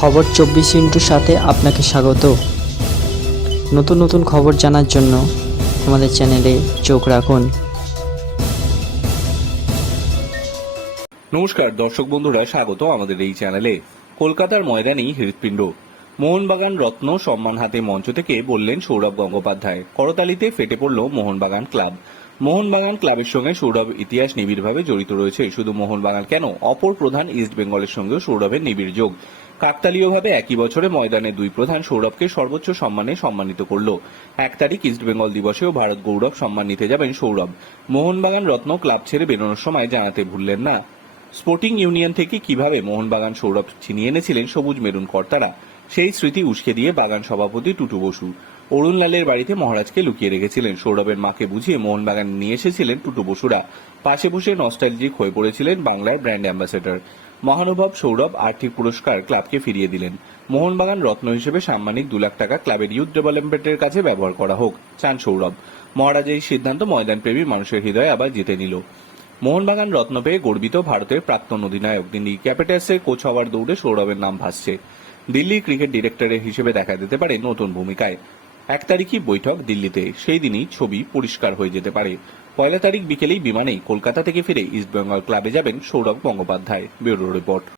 খবর চব্বিশ ইন্টুর সাথে আপনাকে স্বাগত। নতুন নতুন খবর জানার জন্য আমাদের চ্যানেলে চোখ রাখুন। নমস্কার, দর্শক বন্ধুরা, স্বাগত আমাদের এই চ্যানেলে। কলকাতার ময়দানেই হৃৎপিণ্ড। মোহনবাগান রত্ন সম্মান হাতে মঞ্চ থেকে বললেন সৌরভ গঙ্গোপাধ্যায়। করতালিতে ফেটে পড়ল মোহনবাগান ক্লাব। মোহনবাগান ক্লাবের সঙ্গে সৌরভ ইতিহাস নিবিড়ভাবে জড়িত রয়েছে। শুধু মোহনবাগান কেন, অপর প্রধান ইস্ট বেঙ্গলের সঙ্গেও সৌরভের নিবিড় যোগ। কাকতালীয়ভাবে একই বছরে ময়দানে দুই প্রধান সৌরভকে সর্বোচ্চ সম্মানে সম্মানিত করল। এক তারিখ ইস্ট বেঙ্গল দিবসেও ভারত গৌরব সম্মান নিতে যাবেন সৌরভ। মোহনবাগান রত্ন ক্লাব ছেড়ে বেরোনোর সময় জানাতে ভুললেন না। স্পোর্টিং ইউনিয়ন থেকে কীভাবে মোহনবাগান সৌরভ ছিনিয়ে এনেছিলেন সবুজ মেরুন কর্তারা, সেই স্মৃতি উস্কে দিয়ে বাগান সভাপতি টুটু বসু। অরুণ লালের বাড়িতে মহারাজকে লুকিয়ে রেখেছিলেন। সৌরভের মাকে বুঝিয়ে মোহনবাগান নিয়ে এসেছিলেন টুটু বসুরা। পাশে বসে নস্টালজিক হয়ে পড়েছিলেন বাংলায় ব্র্যান্ড অ্যাম্বাসেডর। মহানুভব সৌরভ আর্থিক পুরস্কার ক্লাবকে ফিরিয়ে দিলেন। মোহনবাগান রত্ন হিসেবে সাম্মানিক দু লাখ টাকা ক্লাবের ইউথ ডেভেলপমেন্টের কাছে ব্যবহার করা হোক, চান সৌরভ। মহারাজের এই সিদ্ধান্ত ময়দান প্রেমী মানুষের হৃদয়ে আবার জিতে নিল। মোহনবাগান রত্ন পেয়ে গর্বিত ভারতের প্রাক্তন অধিনায়ক। দিল্লি ক্যাপিটালসের কোচ হওয়ার দৌড়ে সৌরভের নাম ভাসছে। দিল্লি ক্রিকেট ডিরেক্টরের হিসেবে দেখা যেতে পারে নতুন ভূমিকায়। এক তারিখই বৈঠক দিল্লিতে। সেই দিনই ছবি পরিষ্কার হয়ে যেতে পারে। পয়লা তারিখ বিকেলেই বিমানেই কলকাতা থেকে ফিরে ইস্টবেঙ্গল ক্লাবে যাবেন সৌরভ গঙ্গোপাধ্যায় ব্যুরো রিপোর্ট।